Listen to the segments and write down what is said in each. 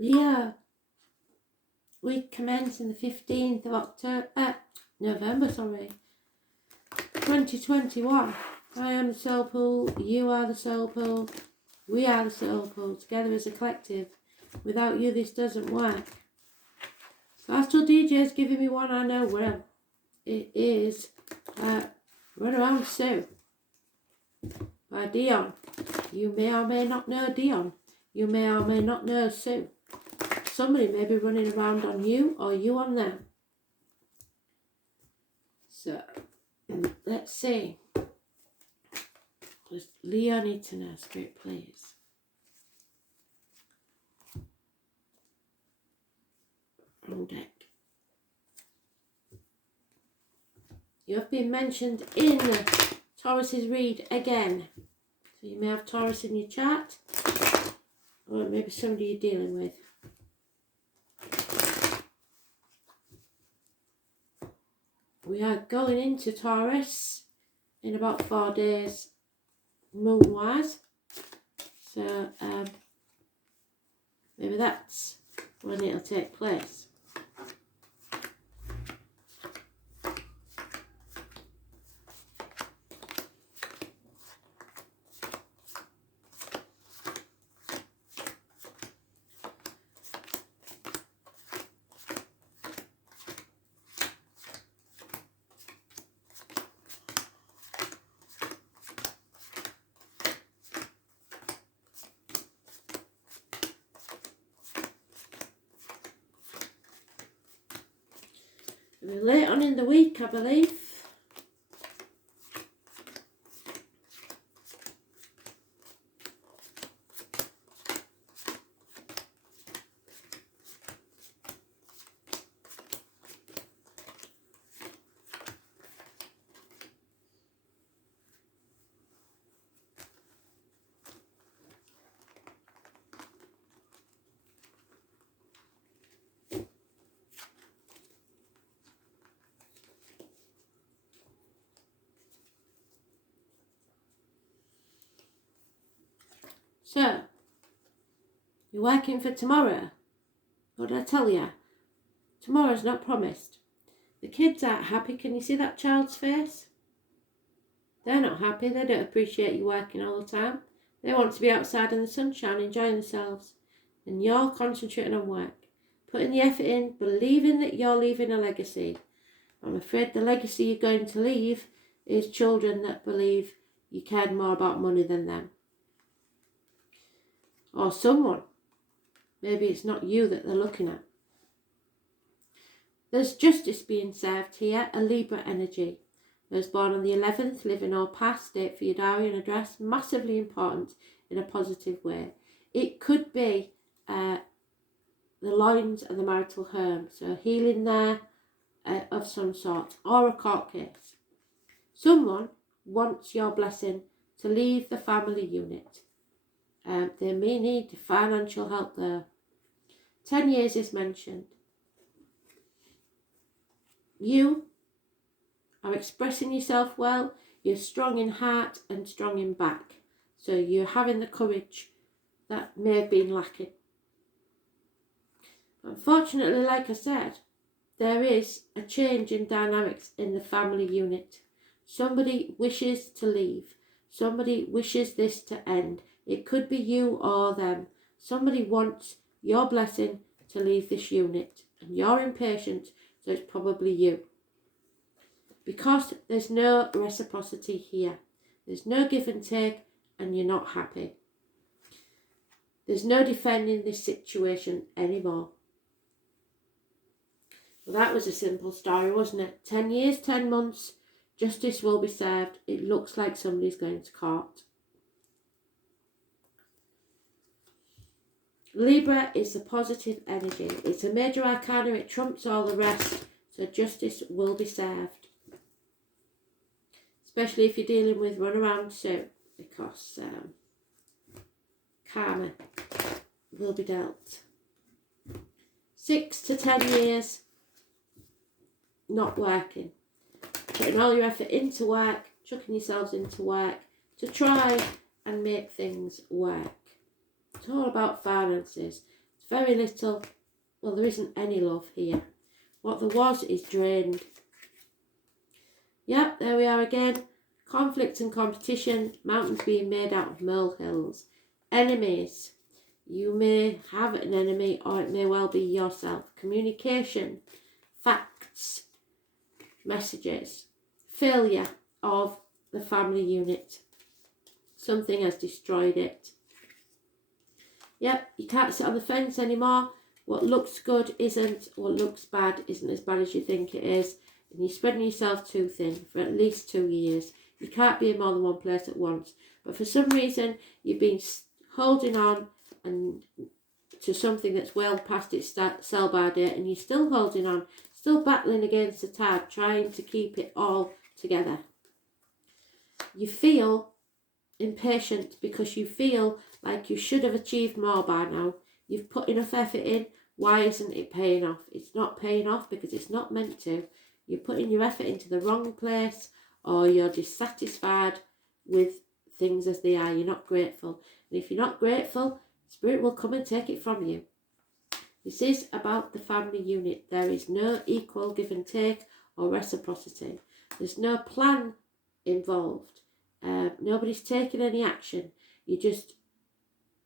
Leo, we commence on the 15th of November, 2021. I am the soul pool, you are the soul pool, we are the soul pool, together as a collective. Without you, this doesn't work. Celestial DJ is giving me one I know well. It is Run Around Sue by Dion. You may or may not know Dion. You may or may not know Sue. Somebody may be running around on you or you on them. So, let's see. Does Leo need to know, Spirit, please? On deck. You have been mentioned in Taurus's read again. So you may have Taurus in your chart, or maybe somebody you're dealing with. We are going into Taurus in about 4 days, moon-wise. So maybe that's when it'll take place. We're late on in the week, I believe. So, you're working for tomorrow. What did I tell you? Tomorrow's not promised. The kids aren't happy. Can you see that child's face? They're not happy. They don't appreciate you working all the time. They want to be outside in the sunshine, enjoying themselves. And you're concentrating on work. Putting the effort in, believing that you're leaving a legacy. I'm afraid the legacy you're going to leave is children that believe you cared more about money than them. Or someone. Maybe it's not you that they're looking at. There's justice being served here, a Libra energy. Those born on the 11th, living or past, date for your diary and address, massively important in a positive way. It could be the loins and the marital home, so healing there of some sort, or a court case. Someone wants your blessing to leave the family unit. They may need financial help there. 10 years is mentioned. You are expressing yourself well. You're strong in heart and strong in back. So you're having the courage that may have been lacking. Unfortunately, like I said, there is a change in dynamics in the family unit. Somebody wishes to leave. Somebody wishes this to end. It could be you or them. Somebody wants your blessing to leave this unit. And you're impatient, so it's probably you. Because there's no reciprocity here. There's no give and take, and you're not happy. There's no defending this situation anymore. Well, that was a simple story, wasn't it? 10 years, 10 months, justice will be served. It looks like somebody's going to court. Libra is a positive energy. It's a major arcana. It trumps all the rest. So justice will be served. Especially if you're dealing with runaround Sue. Because karma will be dealt. 6 to 10 years not working. Putting all your effort into work. Chucking yourselves into work. To try and make things work. It's all about finances. very little, well, there isn't any love here. What there was is drained. Yep, there we are again. Conflict and competition, mountains being made out of molehills. Enemies. You may have an enemy, or it may well be yourself. Communication, facts, messages. Failure of the family unit. Something has destroyed it. Yep, you can't sit on the fence anymore. What looks good isn't, what looks bad isn't as bad as you think it is. And you're spreading yourself too thin for at least 2 years. You can't be in more than one place at once. But for some reason, you've been holding on and to something that's well past its sell-by date, and you're still holding on, still battling against the tide, trying to keep it all together. You feel impatient because you feel like you should have achieved more by now. You've put enough effort in. Why isn't it paying off? It's not paying off because it's not meant to. You're putting your effort into the wrong place, or you're dissatisfied with things as they are. You're not grateful. And if you're not grateful, Spirit will come and take it from you. This is about the family unit. There is no equal give and take or reciprocity. There's no plan involved. Nobody's taking any action. You're just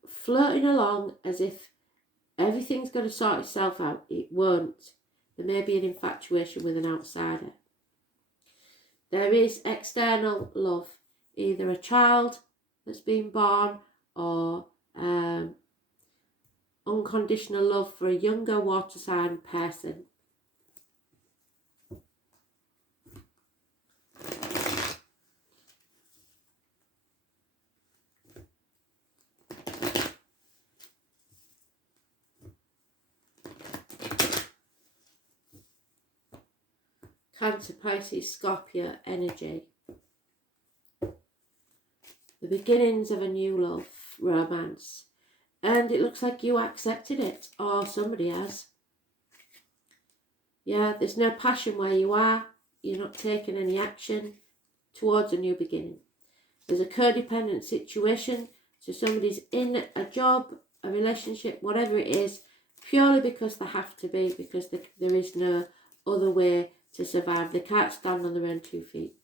floating along as if everything's going to sort itself out. It won't. There may be an infatuation with an outsider. There is external love, either a child that's been born or unconditional love for a younger water sign person. Cancer, Pisces, Scorpio energy. The beginnings of a new love, romance. And it looks like you accepted it, or somebody has. Yeah, there's no passion where you are. You're not taking any action towards a new beginning. There's a codependent situation, so somebody's in a job, a relationship, whatever it is, purely because they have to be, because there is no other way to survive. They can't stand on their own 2 feet.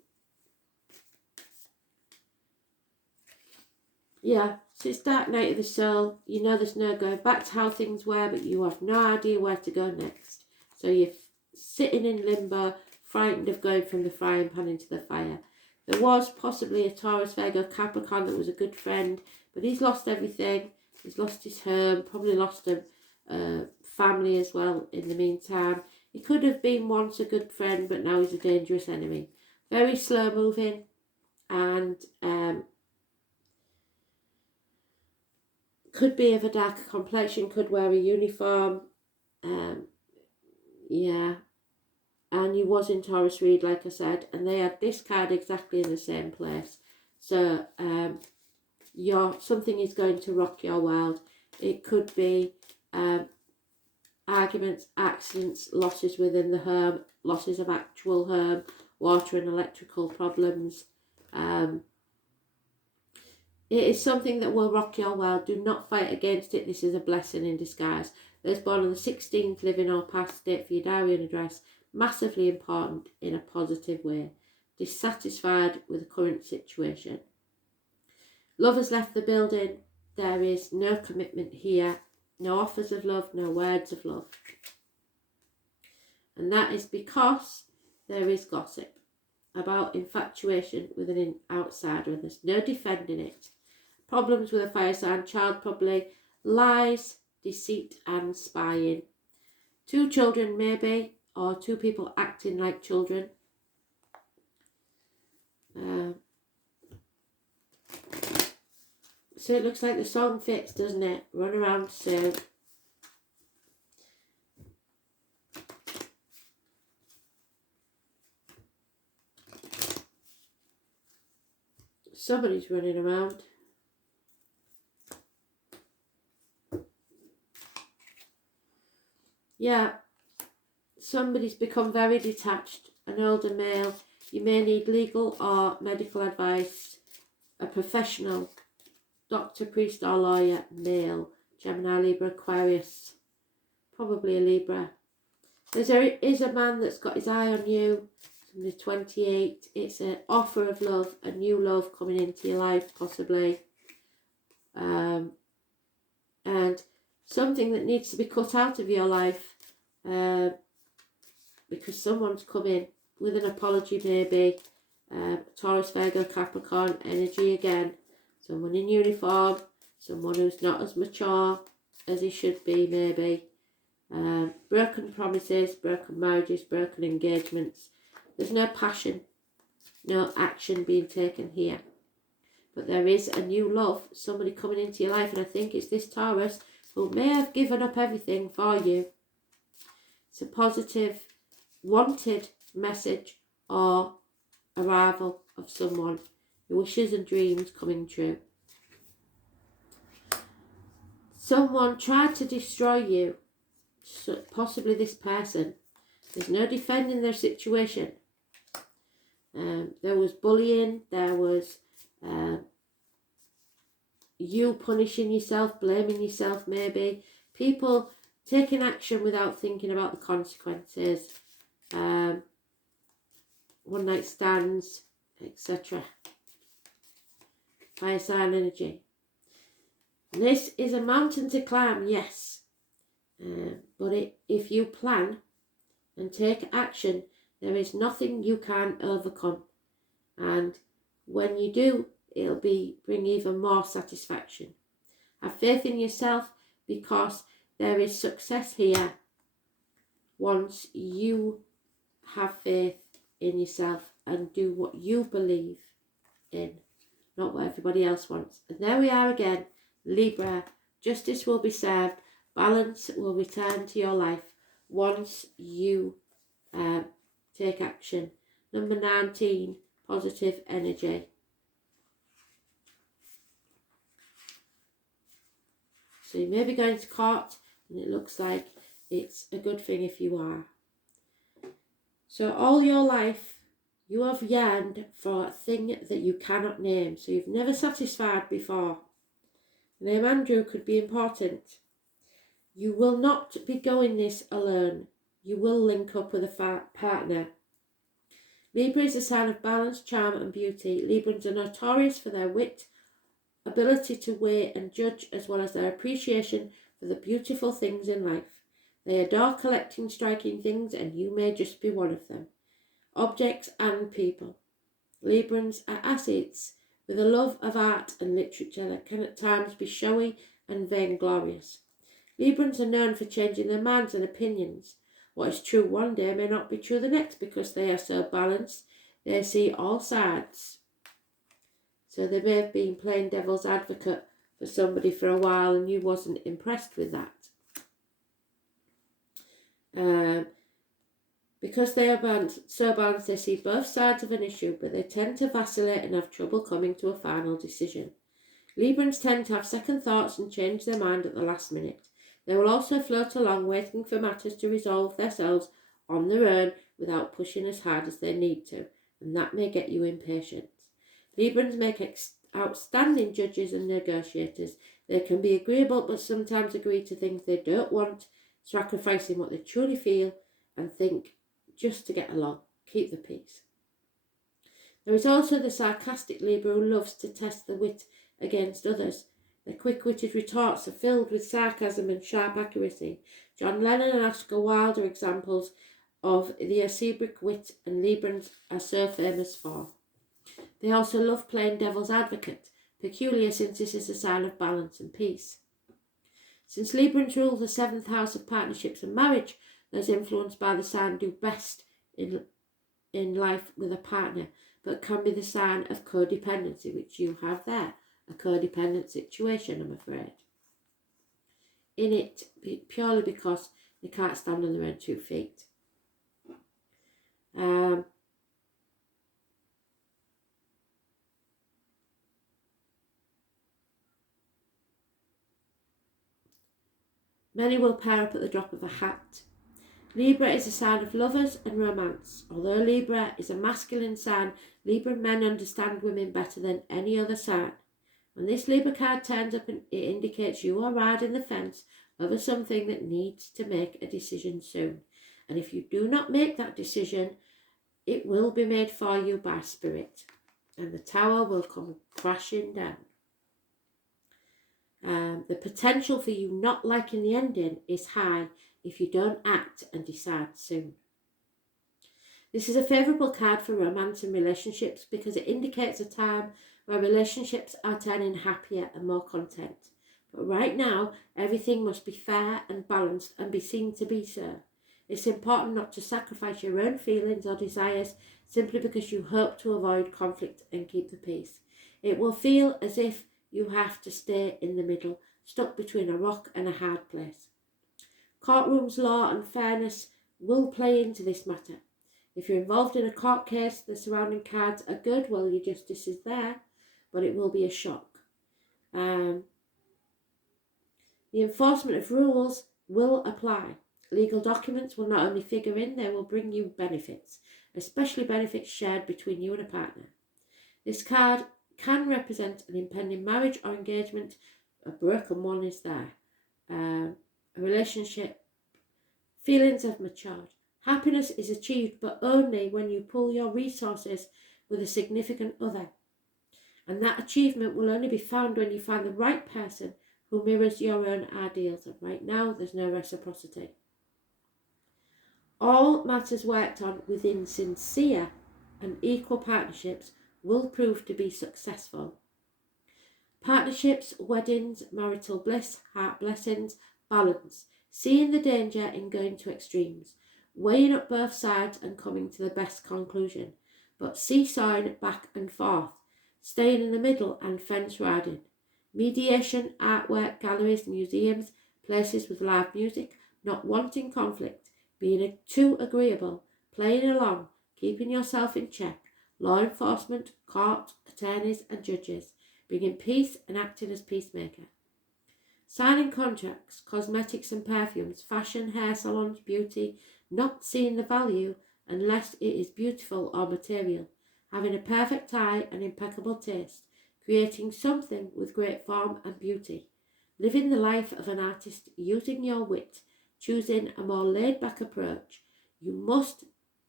Yeah, so it's dark night of the soul. You know there's no going back to how things were, but you have no idea where to go next. So you're sitting in limbo, frightened of going from the frying pan into the fire. There was possibly a Taurus, Virgo, Capricorn that was a good friend, but he's lost everything. He's lost his home, probably lost a family as well in the meantime. He could have been once a good friend, but now he's a dangerous enemy. Very slow moving, and could be of a darker complexion, could wear a uniform. Yeah. And he was in Taurus Reed, like I said, and they had this card exactly in the same place. So something is going to rock your world. It could be arguments, accidents, losses within the home, losses of actual home, water and electrical problems. It is something that will rock your world. Do not fight against it. This is a blessing in disguise. Those born on the 16th, living or past, date for your diary and address. Massively important in a positive way. Dissatisfied with the current situation. Love has left the building. There is no commitment here. No offers of love, no words of love. And that is because there is gossip about infatuation with an outsider, and there's no defending it. Problems with a fire sign child, probably lies, deceit and spying. 2 children maybe, or 2 people acting like children. So it looks like the song fits, doesn't it? Run around Sue. Somebody's running around. Yeah, somebody's become very detached, an older male. You may need legal or medical advice, a professional, doctor, priest or lawyer, male, Gemini, Libra, Aquarius. Probably a Libra. There is a man that's got his eye on you. Somebody 28. It's an offer of love, a new love coming into your life, possibly. And something that needs to be cut out of your life. Because someone's come in with an apology, maybe. Taurus, Virgo, Capricorn energy again. Someone in uniform. Someone who's not as mature as he should be, maybe. Broken promises, broken marriages, broken engagements. There's no passion, no action being taken here. But there is a new love, somebody coming into your life, and I think it's this Taurus who may have given up everything for you. It's a positive, wanted message or arrival of someone. Your wishes and dreams coming true. Someone tried to destroy you, possibly this person. There's no defending their situation. There was bullying, there was you punishing yourself, blaming yourself maybe. People taking action without thinking about the consequences. One night stands, etc. Fire sign energy. This is a mountain to climb, yes. But if you plan and take action, there is nothing you can't overcome. And when you do, it'll bring even more satisfaction. Have faith in yourself, because there is success here once you have faith in yourself and do what you believe in, not what everybody else wants. And there we are again, Libra. Justice will be served. Balance will return to your life once you take action. Number 19, positive energy. So you may be going to court, and it looks like it's a good thing if you are. So all your life, you have yearned for a thing that you cannot name. So you've never satisfied before. The name Andrew could be important. You will not be going this alone. You will link up with a partner. Libra is a sign of balance, charm and beauty. Librans are notorious for their wit, ability to weigh and judge, as well as their appreciation for the beautiful things in life. They adore collecting striking things, and you may just be one of them. Objects and people. Librans are acids with a love of art and literature that can at times be showy and vainglorious. Librans are known for changing their minds and opinions. What is true one day may not be true the next, because they are so balanced, they see all sides. So they may have been playing devil's advocate for somebody for a while, and you wasn't impressed with that. Because they are so balanced, they see both sides of an issue, but they tend to vacillate and have trouble coming to a final decision. Librans tend to have second thoughts and change their mind at the last minute. They will also float along, waiting for matters to resolve themselves on their own without pushing as hard as they need to, and that may get you impatient. Librans make outstanding judges and negotiators. They can be agreeable, but sometimes agree to things they don't want, sacrificing what they truly feel and think just to get along. Keep the peace. There is also the sarcastic Libra who loves to test the wit against others. Their quick-witted retorts are filled with sarcasm and sharp accuracy. John Lennon and Oscar Wilde are examples of the acerbic wit, and Librans are so famous for. They also love playing devil's advocate, peculiar since this is a sign of balance and peace. Since Librans rule the 7th house of partnerships and marriage, those influenced by the sign do best in life with a partner, but can be the sign of codependency, which you have there, a codependent situation, I'm afraid. In it, purely because they can't stand on their own 2 feet. Many will pair up at the drop of a hat. Libra is a sign of lovers and romance. Although Libra is a masculine sign, Libra men understand women better than any other sign. When this Libra card turns up, it indicates you are riding the fence over something that needs to make a decision soon. And if you do not make that decision, it will be made for you by Spirit. And the Tower will come crashing down. The potential for you not liking the ending is high if you don't act and decide soon. This is a favourable card for romance and relationships because it indicates a time where relationships are turning happier and more content. But right now, everything must be fair and balanced and be seen to be so. It's important not to sacrifice your own feelings or desires simply because you hope to avoid conflict and keep the peace. It will feel as if you have to stay in the middle, stuck between a rock and a hard place. Courtrooms, law and fairness will play into this matter. If you're involved in a court case, the surrounding cards are good. Well, your justice is there, but it will be a shock. The enforcement of rules will apply. Legal documents will not only figure in, they will bring you benefits, especially benefits shared between you and a partner. This card can represent an impending marriage or engagement. A broken one is there. A relationship. Feelings have matured. Happiness is achieved, but only when you pool your resources with a significant other. And that achievement will only be found when you find the right person who mirrors your own ideals. And right now, there's no reciprocity. All matters worked on within sincere and equal partnerships will prove to be successful. Partnerships, weddings, marital bliss, heart blessings, balance. Seeing the danger in going to extremes. Weighing up both sides and coming to the best conclusion, but seesawing back and forth, staying in the middle and fence riding. Mediation, artwork, galleries, museums, places with live music, not wanting conflict, being too agreeable, playing along, keeping yourself in check, law enforcement, court, attorneys and judges, bringing peace and acting as peacemaker. Signing contracts, cosmetics and perfumes, fashion, hair salons, beauty, not seeing the value unless it is beautiful or material, having a perfect eye and impeccable taste, creating something with great form and beauty, living the life of an artist, using your wit, choosing a more laid-back approach. You must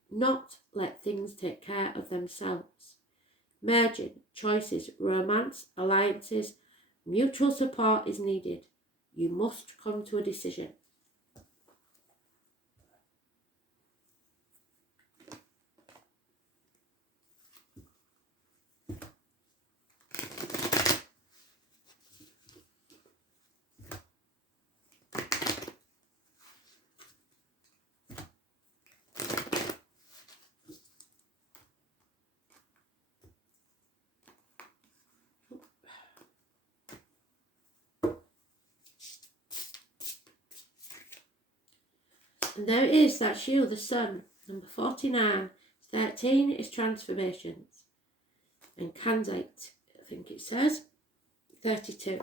not let things take care of themselves. Merging, choices, romance, alliances, mutual support is needed. You must come to a decision. And there it is, that's you, the Sun. Number 49. 13 is transformations. And Kanzite, I think it says. 32.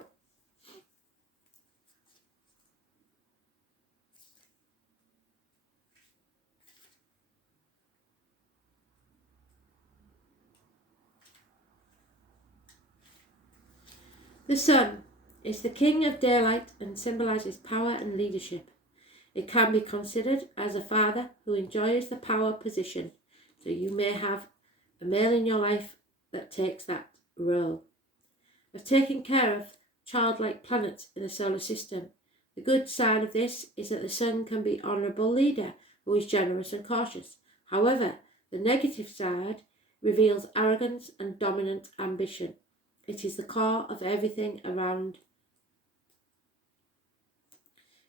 The Sun is the king of daylight and symbolises power and leadership. It can be considered as a father who enjoys the power position, so you may have a male in your life that takes that role of taking care of childlike planets in the solar system. The good side of this is that the Sun can be an honourable leader who is generous and cautious. However, the negative side reveals arrogance and dominant ambition. It is the core of everything around.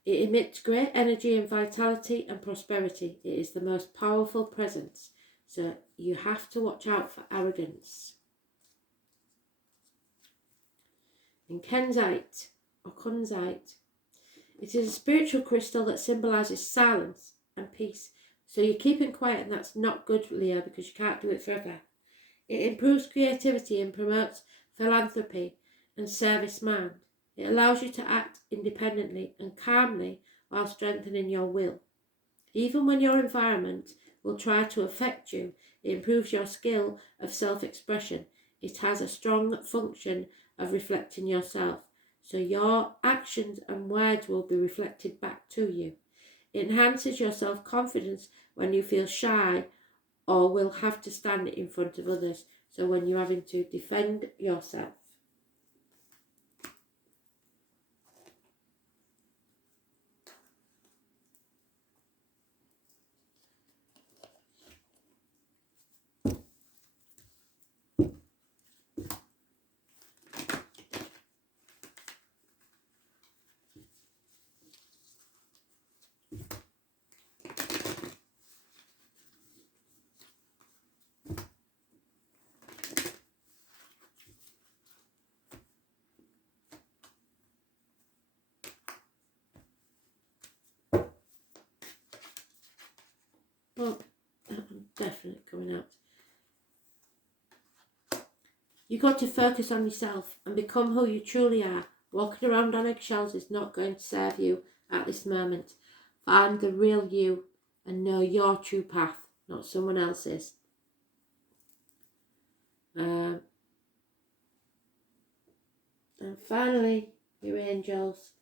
It emits great energy and vitality and prosperity. It is the most powerful presence, so you have to watch out for arrogance. In Kenzite, or Kunzite, it is a spiritual crystal that symbolises silence and peace. So you're keeping quiet, and that's not good, Leo, because you can't do it forever. It improves creativity and promotes philanthropy and service mind. It allows you to act independently and calmly while strengthening your will. Even when your environment will try to affect you, it improves your skill of self-expression. It has a strong function of reflecting yourself. So your actions and words will be reflected back to you. It enhances your self-confidence when you feel shy or will have to stand in front of others. So when you're having to defend yourself. Well, I'm definitely coming out. You've got to focus on yourself and become who you truly are. Walking around on eggshells is not going to serve you at this moment. Find the real you and know your true path, not someone else's. And finally, your angels.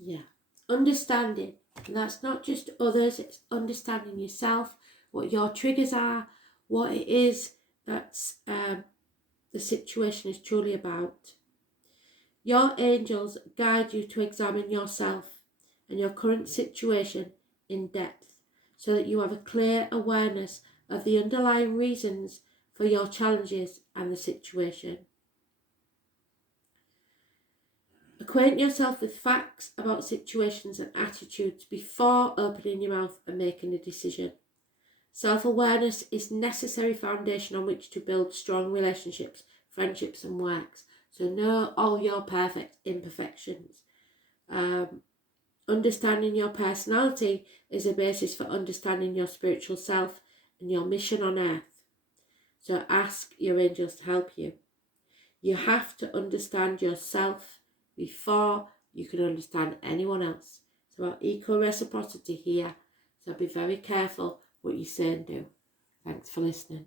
Yeah, understanding. And that's not just others, it's understanding yourself, what your triggers are, what it is that's the situation is truly about. Your angels guide you to examine yourself and your current situation in depth so that you have a clear awareness of the underlying reasons for your challenges and the situation. Acquaint yourself with facts about situations and attitudes before opening your mouth and making a decision. Self-awareness is a necessary foundation on which to build strong relationships, friendships and works. So know all your perfect imperfections. Understanding your personality is a basis for understanding your spiritual self and your mission on earth. So ask your angels to help you. You have to understand yourself before you can understand anyone else. It's about equal reciprocity here. So be very careful what you say and do. Thanks for listening.